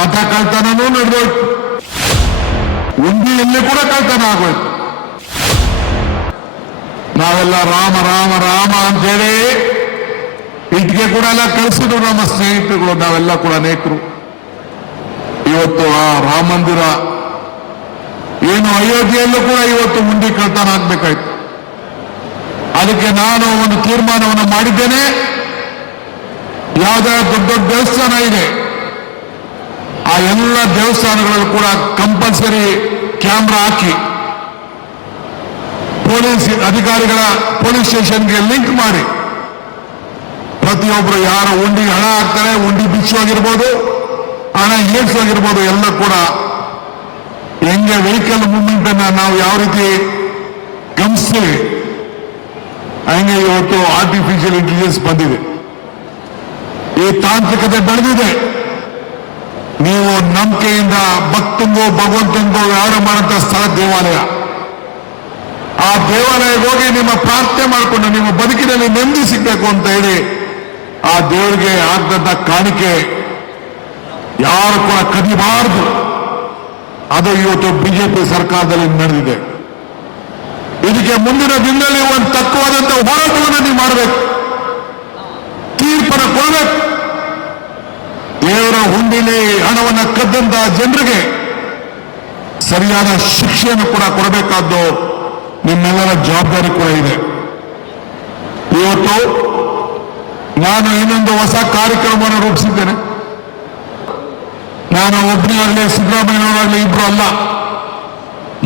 ಮತ ಕಳ್ತನೂ ನಡೆದೋಯ್ತು, ಉಂಡಿಯಲ್ಲಿ ಕೂಡ ಕಳ್ತನ ಆಗೋಯ್ತು. ನಾವೆಲ್ಲ ರಾಮ ರಾಮ ರಾಮ ಅಂತೇಳಿ ಇಟ್ಟಿಗೆ ಕೂಡ ಎಲ್ಲ ಕಳಿಸಿದ್ರು ನಮ್ಮ ಸ್ನೇಹಿತರುಗಳು, ನಾವೆಲ್ಲ ಕೂಡ ಅನೇಕರು. ಇವತ್ತು ಆ ರಾಮ ಮಂದಿರ ಏನು ಅಯೋಧ್ಯೆಯಲ್ಲೂ ಕೂಡ ಇವತ್ತು ಉಂಡಿ ಕಳ್ತನ ಆಗ್ಬೇಕಾಯ್ತು. ಅದಕ್ಕೆ ನಾನು ಒಂದು ತೀರ್ಮಾನವನ್ನು ಮಾಡಿದ್ದೇನೆ. ಯಾವುದೇ ದೊಡ್ಡ ದೊಡ್ಡ ದೇವಸ್ಥಾನ ಇದೆ, ಆ ಎಲ್ಲ ದೇವಸ್ಥಾನಗಳಲ್ಲೂ ಕೂಡ ಕಂಪಲ್ಸರಿ ಕ್ಯಾಮ್ರಾ ಹಾಕಿ ಪೊಲೀಸ್ ಅಧಿಕಾರಿಗಳ ಪೊಲೀಸ್ ಸ್ಟೇಷನ್ಗೆ ಲಿಂಕ್ ಮಾಡಿ ಪ್ರತಿಯೊಬ್ಬರು ಯಾರು ಉಂಡಿ ಹಣ ಹಾಕ್ತಾರೆ, ಉಂಡಿ ಬಿಚ್ಚೋಗಿರ್ಬೋದು, ಹಣ ಏರ್ಸೋಗಿರ್ಬೋದು, ಎಲ್ಲ ಕೂಡ ಹೆಂಗೆ ವೆಹಿಕಲ್ ಮೂವ್ಮೆಂಟ್ ಅನ್ನ ನಾವು ಯಾವ ರೀತಿ ಗಮನಿಸ್ತೀವಿ ಹಂಗೆ ಇವತ್ತು ಆರ್ಟಿಫಿಷಿಯಲ್ ಇಂಟೆಲಿಜೆನ್ಸ್ ಬಂದಿದೆ, ಈ ತಾಂತ್ರಿಕತೆ ಬೆಳೆದಿದೆ. ನೀವು ನಂಬಿಕೆಯಿಂದ ಭಕ್ತಂಗೋ ಭಗವಂತಂಗೋ ವ್ಯವಹಾರ ಮಾಡುವಂತ ಸ್ಥಳ ದೇವಾಲಯ. ಆ ದೇವಾಲಯಕ್ಕೆ ಹೋಗಿ ನಿಮ್ಮ ಪ್ರಾರ್ಥನೆ ಮಾಡಿಕೊಂಡು ನಿಮ್ಮ ಬದುಕಿನಲ್ಲಿ ನೆಮ್ಮದಿ ಸಿಗಬೇಕು ಅಂತ ಹೇಳಿ ಆ ದೇವರಿಗೆ ಆಗದಂತ ಕಾಣಿಕೆ ಯಾರು ಕೂಡ ಕದಿಬಾರದು. ಅದು ಇವತ್ತು ಬಿಜೆಪಿ ಸರ್ಕಾರದಲ್ಲಿ ನಡೆದಿದೆ. ಇದಕ್ಕೆ ಮುಂದಿನ ದಿನದಲ್ಲಿ ಒಂದು ತಕ್ಕವಾದಂತಹ ಹೋರಾಟವನ್ನು ನೀವು ಮಾಡಬೇಕು, ತೀರ್ಪನ್ನು ಕೊಡಬೇಕು. ದೇವರ ಹುಂಡಿಲಿ ಹಣವನ್ನು ಕದ್ದಂತ ಜನರಿಗೆ ಸರಿಯಾದ ಶಿಕ್ಷೆಯನ್ನು ಕೂಡ ಕೊಡಬೇಕಾದ್ದು ನಿಮ್ಮೆಲ್ಲರ ಜವಾಬ್ದಾರಿ ಕೂಡ ಇದೆ. ಇವತ್ತು ನಾನು ಇನ್ನೊಂದು ಹೊಸ ಕಾರ್ಯಕ್ರಮವನ್ನು ರೂಪಿಸಿದ್ದೇನೆ. ನಾನು ಒಬ್ಬನೇ ಆಗಲಿ ಸಿದ್ದರಾಮಯ್ಯನವರಾಗಲಿ ಇಬ್ರು ಅಲ್ಲ,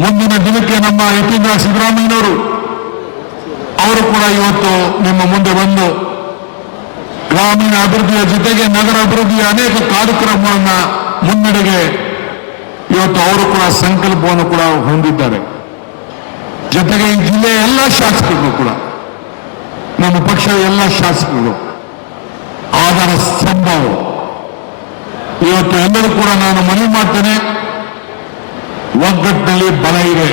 ಮುಂದಿನ ದಿನಕ್ಕೆ ನಮ್ಮ ಯತೀಂದ್ರ ಸಿದ್ದರಾಮಯ್ಯನವರು ಅವರು ಕೂಡ ಇವತ್ತು ನಿಮ್ಮ ಮುಂದೆ ಬಂದು ಗ್ರಾಮೀಣ ಅಭಿವೃದ್ಧಿಯ ಜೊತೆಗೆ ನಗರ ಅಭಿವೃದ್ಧಿಯ ಅನೇಕ ಕಾರ್ಯಕ್ರಮಗಳನ್ನು ಮುನ್ನಡೆಗೆ ಇವತ್ತು ಅವರು ಕೂಡ ಸಂಕಲ್ಪವನ್ನು ಕೂಡ ಹೊಂದಿದ್ದಾರೆ. ಜೊತೆಗೆ ಈ ಜಿಲ್ಲೆಯ ಎಲ್ಲ ಶಾಸಕರು ಕೂಡ, ನಮ್ಮ ಪಕ್ಷದ ಎಲ್ಲ ಶಾಸಕರು ಆಧಾರ ಸ್ತಂಭವು. ಇವತ್ತು ಎಲ್ಲರೂ ಕೂಡ ನಾನು ಮನವಿ ಮಾಡ್ತೇನೆ, ಒಗ್ಗಟ್ಟಿನಲ್ಲಿ ಬಲ ಇದೆ,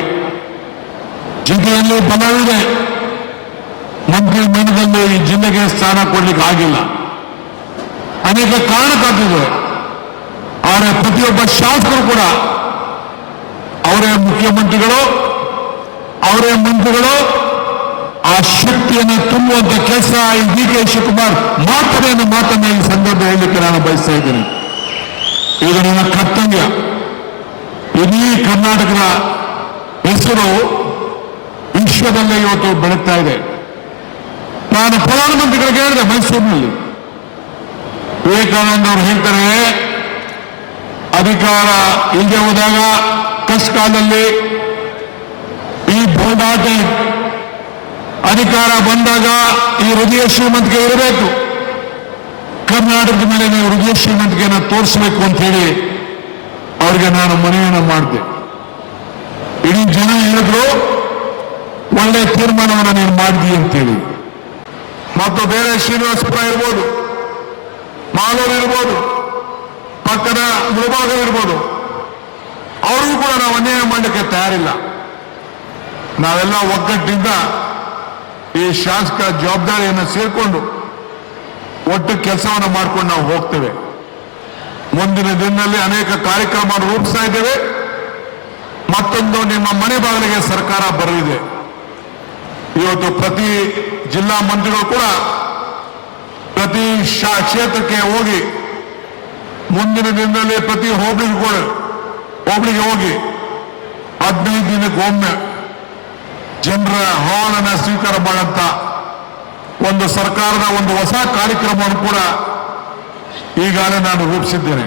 ಜಿಲ್ಲೆಯಲ್ಲಿ ಬಲವಿದೆ. ಮಂತ್ರಿ ಮಂಡಲದಲ್ಲಿ ಈ ಜಿಲ್ಲೆಗೆ ಸ್ಥಾನ ಕೊಡ್ಲಿಕ್ಕೆ ಆಗಿಲ್ಲ, ಅನೇಕ ಕಾರಣಕ್ಕಾಗ್ತಿದೆ. ಆದರೆ ಪ್ರತಿಯೊಬ್ಬ ಶಾಸಕರು ಕೂಡ ಅವರೇ ಮುಖ್ಯಮಂತ್ರಿಗಳು, ಅವರೇ ಮಂತ್ರಿಗಳು, ಆ ಶಕ್ತಿಯನ್ನು ತುಂಬುವಂತ ಕೆಲಸ ಈ ಡಿ.ಕೆ. ಶಿವಕುಮಾರ್ ಮಾಡ್ತಾರೆ ಅನ್ನೋ ಮಾತನ್ನು ಈ ಸಂದರ್ಭ ಹೇಳಲಿಕ್ಕೆ ನಾನು ಬಯಸ್ತಾ ಇದ್ದೇನೆ. ಇದು ನನ್ನ ಕರ್ತವ್ಯ. ಇಡೀ ಕರ್ನಾಟಕದ ಹೆಸರು ವಿಶ್ವದಲ್ಲೇ ಇವತ್ತು ಬೆಳಗ್ತಾ ಇದೆ. ನಾನು ಪ್ರಧಾನಮಂತ್ರಿಗಳಿಗೆ ಹೇಳಿದೆ ಮೈಸೂರಿನಲ್ಲಿ, ವಿವೇಕಾನಂದ ಅವರು ಹೇಳ್ತಾರೆ, ಅಧಿಕಾರ ಇಲ್ಲದೆ ಹೋದಾಗ ಕಷ್ಟ ಕಾಲದಲ್ಲಿ ಈ ಬೋಡಾಟೆ, ಅಧಿಕಾರ ಬಂದಾಗ ಈ ಹೃದಯ ಶ್ರೀಮಂತಿಕೆ ಇರಬೇಕು, ಕರ್ನಾಟಕದ ಮೇಲೆ ನೀವು ಹೃದಯ ಶ್ರೀಮಂತಿಕೆಯನ್ನು ತೋರಿಸಬೇಕು ಅಂತ ಹೇಳಿ ಅವರಿಗೆ ನಾನು ಮನವಿಯನ್ನು ಮಾಡಿದೆ. ಇಡೀ ಜನ ಹೇಳಿದ್ರು ಒಳ್ಳೆ ತೀರ್ಮಾನವನ್ನು ನೀನು ಮಾಡಿದಿ ಅಂತೇಳಿ. ಮತ್ತು ಬೇರೆ ಶ್ರೀನಿವಾಸಪುರ ಇರ್ಬೋದು, ಮಾಲೂರು ಇರ್ಬೋದು, ಪಕ್ಕದ ಮುಳಬಾಗ ಇರ್ಬೋದು, ಅವ್ರಿಗೂ ಕೂಡ ನಾವು ಅನ್ಯಾಯ ಮಾಡಲಿಕ್ಕೆ ತಯಾರಿಲ್ಲ. ನಾವೆಲ್ಲ ಒಗ್ಗಟ್ಟಿಂದ ಈ ಶಾಸಕ ಜವಾಬ್ದಾರಿಯನ್ನು ಸೇರಿಕೊಂಡು ಒಟ್ಟು ಕೆಲಸವನ್ನು ಮಾಡ್ಕೊಂಡು ನಾವು ಹೋಗ್ತೇವೆ. ಮುಂದಿನ ದಿನದಲ್ಲಿ ಅನೇಕ ಕಾರ್ಯಕ್ರಮವನ್ನು ರೂಪಿಸ್ತಾ ಇದ್ದೇವೆ. ಮತ್ತೊಂದು, ನಿಮ್ಮ ಮನೆ ಬಾಗಿಲಿಗೆ ಸರ್ಕಾರ ಬರಲಿದೆ. ಇವತ್ತು ಪ್ರತಿ ಜಿಲ್ಲಾ ಮಂತ್ರಿಗಳು ಕೂಡ ಪ್ರತಿ ಕ್ಷೇತ್ರಕ್ಕೆ ಹೋಗಿ ಮುಂದಿನ ದಿನದಲ್ಲಿ ಪ್ರತಿ ಹೋಬಳಿಗೆ ಹೋಗಿ 15 ದಿನಕ್ಕೊಮ್ಮೆ ಜನರ ಅಹವಾಲನ್ನು ಸ್ವೀಕಾರ ಮಾಡಂತ ಒಂದು ಸರ್ಕಾರದ ಒಂದು ಹೊಸ ಕಾರ್ಯಕ್ರಮವನ್ನು ಕೂಡ ಈಗಾಗಲೇ ನಾನು ರೂಪಿಸಿದ್ದೇನೆ.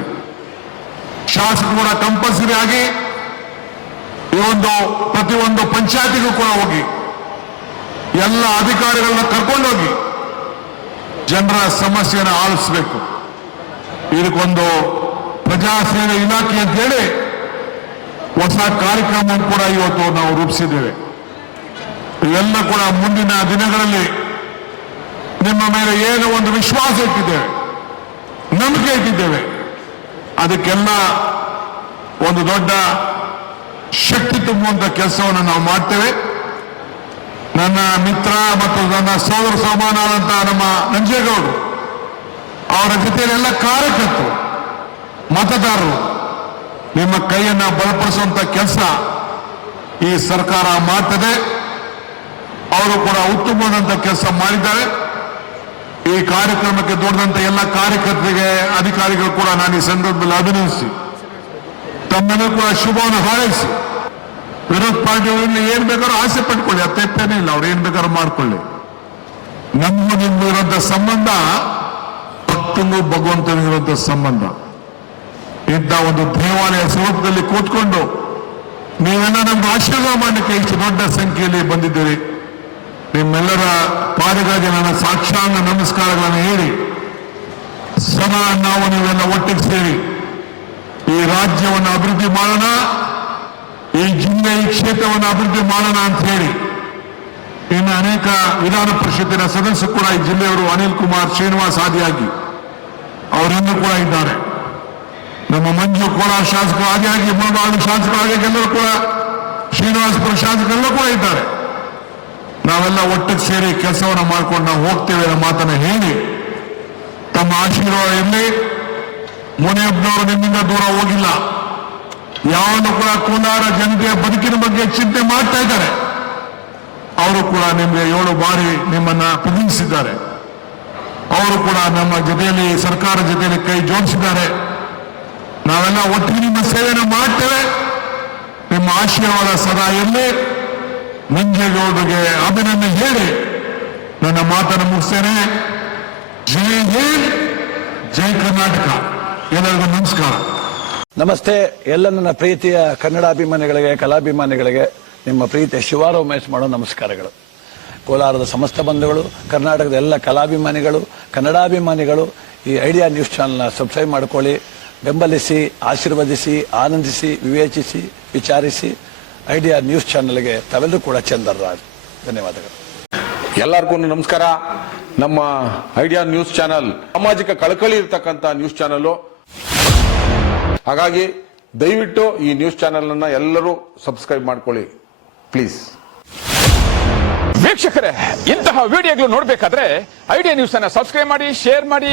ಶಾಸಕರು ಕೂಡ ಕಂಪಲ್ಸರಿ ಆಗಿ ಈ ಪ್ರತಿಯೊಂದು ಪಂಚಾಯತಿಗೂ ಕೂಡ ಹೋಗಿ ಎಲ್ಲ ಅಧಿಕಾರಿಗಳನ್ನ ಕರ್ಕೊಂಡೋಗಿ ಜನರ ಸಮಸ್ಯೆಯನ್ನು ಆಲಿಸಬೇಕು. ಇದಕ್ಕೊಂದು ಪ್ರಜಾಸೇವೆ ಇಲಾಖೆ ಅಂತ ಹೇಳಿ ಹೊಸ ಕಾರ್ಯಕ್ರಮವನ್ನು ಕೂಡ ಇವತ್ತು ನಾವು ರೂಪಿಸಿದ್ದೇವೆ. ಇವೆಲ್ಲ ಕೂಡ ಮುಂದಿನ ದಿನಗಳಲ್ಲಿ ನಿಮ್ಮ ಮೇಲೆ ಏನು ಒಂದು ವಿಶ್ವಾಸ ಇಟ್ಟಿದ್ದೇವೆ, ನಂಬಿಕೆ ಇಟ್ಟಿದ್ದೇವೆ, ಅದಕ್ಕೆಲ್ಲ ಒಂದು ದೊಡ್ಡ ಶಕ್ತಿ ತುಂಬುವಂತ ಕೆಲಸವನ್ನು ನಾವು ಮಾಡ್ತೇವೆ. ನನ್ನ ಮಿತ್ರ ಮತ್ತು ನನ್ನ ಸೋದರ ಸಮಾನವಾದಂತಹ ನಮ್ಮ ನಂಜೇಗೌಡರು, ಅವರ ಜೊತೆಯಲ್ಲೆಲ್ಲ ಕಾರ್ಯಕರ್ತರು ಮತದಾರರು ನಿಮ್ಮ ಕೈಯನ್ನ ಬಲಪಡಿಸುವಂತ ಕೆಲಸ ಈ ಸರ್ಕಾರ ಮಾಡ್ತದೆ. ಅವರು ಕೂಡ ಉತ್ತಮವಾದಂತ ಕೆಲಸ ಮಾಡಿದ್ದಾರೆ. ಈ ಕಾರ್ಯಕ್ರಮಕ್ಕೆ ದೊಡ್ಡದಂತ ಎಲ್ಲ ಕಾರ್ಯಕರ್ತರಿಗೆ, ಅಧಿಕಾರಿಗಳು ಕೂಡ ನಾನು ಈ ಸಂದರ್ಭದಲ್ಲಿ ಅಭಿನಂದಿಸಿ ತಮ್ಮೆಲ್ಲರೂ ಕೂಡ ಶುಭವನ್ನು ಹಾರೈಸಿ, ವಿರೋಧ ಪಾರ್ಟಿಯವರಲ್ಲಿ ಏನ್ ಬೇಕಾದ್ರೂ ಆಸೆ ಪಟ್ಕೊಳ್ಳಿ, ಅದು ತಪ್ಪೇನೇ ಇಲ್ಲ, ಅವ್ರು ಏನ್ ಬೇಕಾದ್ರೂ ಮಾಡ್ಕೊಳ್ಳಿ. ನಮಗೂ ನಿಮ್ಗೂ ಇರುವಂತ ಸಂಬಂಧ ಭಕ್ತನಿಗೂ ಭಗವಂತನಿಗಿರುವಂತ ಸಂಬಂಧ. ಇಂಥ ಒಂದು ದೇವಾಲಯ ಸ್ವರೂಪದಲ್ಲಿ ಕೂತ್ಕೊಂಡು ನೀವೆಲ್ಲ ನಮ್ಗೆ ಆಶೀರ್ವಾದ ಮಾಡಲಿಕ್ಕೆ ಇಷ್ಟು ದೊಡ್ಡ ಸಂಖ್ಯೆಯಲ್ಲಿ ಬಂದಿದ್ದೀರಿ. ನಿಮ್ಮೆಲ್ಲರ ಪಾದಗಳಿಗೆ ನನ್ನ ಸಾಕ್ಷಾಂಗ ನಮಸ್ಕಾರಗಳನ್ನು ಹೇಳಿ, ಸದಾ ನಾವು ನೀವೆಲ್ಲ ಒಟ್ಟಿಗೆ ಸೇರಿ ಈ ರಾಜ್ಯವನ್ನು ಅಭಿವೃದ್ಧಿ ಮಾಡೋಣ, ಈ ಜಿಲ್ಲೆ ಈ ಕ್ಷೇತ್ರವನ್ನು ಅಭಿವೃದ್ಧಿ ಮಾಡೋಣ ಅಂತ ಹೇಳಿ ಇನ್ನು ಅನೇಕ ವಿಧಾನ ಪರಿಷತ್ತಿನ ಸದಸ್ಯರು ಕೂಡ ಈ ಜಿಲ್ಲೆಯವರು ಅನಿಲ್ ಕುಮಾರ್, ಶ್ರೀನಿವಾಸ್ ಆದಿಯಾಗಿ ಅವರೆಲ್ಲರೂ ಕೂಡ ಇದ್ದಾರೆ. ನಮ್ಮ ಮಂಜು ಕೋಲಾರ ಶಾಸಕರು ಆದಿಯಾಗಿ, ಮುಳಬಾಗಿಲು ಶಾಸಕರಾಗಿ ಎಲ್ಲರೂ ಕೂಡ, ಶ್ರೀನಿವಾಸಪುರ ಶಾಸಕರೆಲ್ಲರೂ ಕೂಡ ಇದ್ದಾರೆ. ನಾವೆಲ್ಲ ಒಟ್ಟಿಗೆ ಸೇರಿ ಕೆಲಸವನ್ನು ಮಾಡ್ಕೊಂಡು ನಾವು ಹೋಗ್ತೇವೆ ಅನ್ನೋ ಮಾತನ್ನ ಹೇಳಿ ತಮ್ಮ ಆಶೀರ್ವಾದ ಇರಲಿ. ಮುನಿಯಪ್ಪನವರು ನಿಮ್ಮಿಂದ ದೂರ ಹೋಗಿಲ್ಲ. ಯಾವಾಗ ಕೂಡ ಕೋಲಾರ ಜನತೆಯ ಬದುಕಿನ ಬಗ್ಗೆ ಚಿಂತೆ ಮಾಡ್ತಾ ಇದ್ದಾರೆ. ಅವರು ಕೂಡ ನಿಮಗೆ 7 ಬಾರಿ ನಿಮ್ಮನ್ನ ಪ್ರತಿನಿಧಿಸಿದ್ದಾರೆ. ಅವರು ಕೂಡ ನಮ್ಮ ಜೊತೆಯಲ್ಲಿ, ಸರ್ಕಾರ ಜೊತೆಯಲ್ಲಿ ಕೈ ಜೋಡಿಸಿದ್ದಾರೆ. ನಾವೆಲ್ಲ ಒಟ್ಟಿಗೆ ನಿಮ್ಮ ಸೇವೆಯನ್ನು ಮಾಡ್ತೇವೆ. ನಿಮ್ಮ ಆಶೀರ್ವಾದ ಸದಾ ಇರಲಿ. ಮಂಜೇಗೌಡರಿಗೆ ಅಭಿನಂದನೆ ಹೇಳಿ ನನ್ನ ಮಾತನ್ನು ಮುಗಿಸ್ತೇನೆ. ಜೈ ಹಿಂದ್, ಜೈ ಕರ್ನಾಟಕ. ಎಲ್ಲರಿಗೂ ನಮಸ್ಕಾರ. ನಮಸ್ತೆ. ಎಲ್ಲ ನನ್ನ ಪ್ರೀತಿಯ ಕನ್ನಡಾಭಿಮಾನಿಗಳಿಗೆ, ಕಲಾಭಿಮಾನಿಗಳಿಗೆ ನಿಮ್ಮ ಪ್ರೀತಿಯ ಶಿವಾರ ಉಮೇಶ್ ಮಾಡೋ ನಮಸ್ಕಾರಗಳು. ಕೋಲಾರದ ಸಮಸ್ತ ಬಂಧುಗಳು, ಕರ್ನಾಟಕದ ಎಲ್ಲ ಕಲಾಭಿಮಾನಿಗಳು, ಕನ್ನಡಾಭಿಮಾನಿಗಳು ಈ ಐಡಿಯಾ ನ್ಯೂಸ್ ಚಾನೆಲ್ನ ಸಬ್ಸ್ಕ್ರೈಬ್ ಮಾಡ್ಕೊಳ್ಳಿ, ಬೆಂಬಲಿಸಿ, ಆಶೀರ್ವದಿಸಿ, ಆನಂದಿಸಿ, ವಿವೇಚಿಸಿ, ವಿಚಾರಿಸಿ. ಐಡಿಯಾ ನ್ಯೂಸ್ ಚಾನೆಲ್ಗೆ ತಾವೆಲ್ಲರೂ ಕೂಡ ಚಂದರ್ರಾಜ್. ಧನ್ಯವಾದಗಳು. ಎಲ್ಲರಿಗೂ ನಮಸ್ಕಾರ. ನಮ್ಮ ಐಡಿಯಾ ನ್ಯೂಸ್ ಚಾನೆಲ್ ಸಾಮಾಜಿಕ ಕಳಕಳಿ ಇರತಕ್ಕಂತ ನ್ಯೂಸ್ ಚಾನೆಲ್. ಹಾಗಾಗಿ ದಯವಿಟ್ಟು ಈ ನ್ಯೂಸ್ ಚಾನೆಲ್ ಅನ್ನ ಎಲ್ಲರೂ ಸಬ್ಸ್ಕ್ರೈಬ್ ಮಾಡ್ಕೊಳ್ಳಿ ಪ್ಲೀಸ್. ವೀಕ್ಷಕರೇ, ಇಂತಹ ವಿಡಿಯೋಗಳು ನೋಡಬೇಕಾದ್ರೆ ಐಡಿಯಾ ನ್ಯೂಸ್ ಅನ್ನ ಸಬ್ಸ್ಕ್ರೈಬ್ ಮಾಡಿ, ಶೇರ್ ಮಾಡಿ,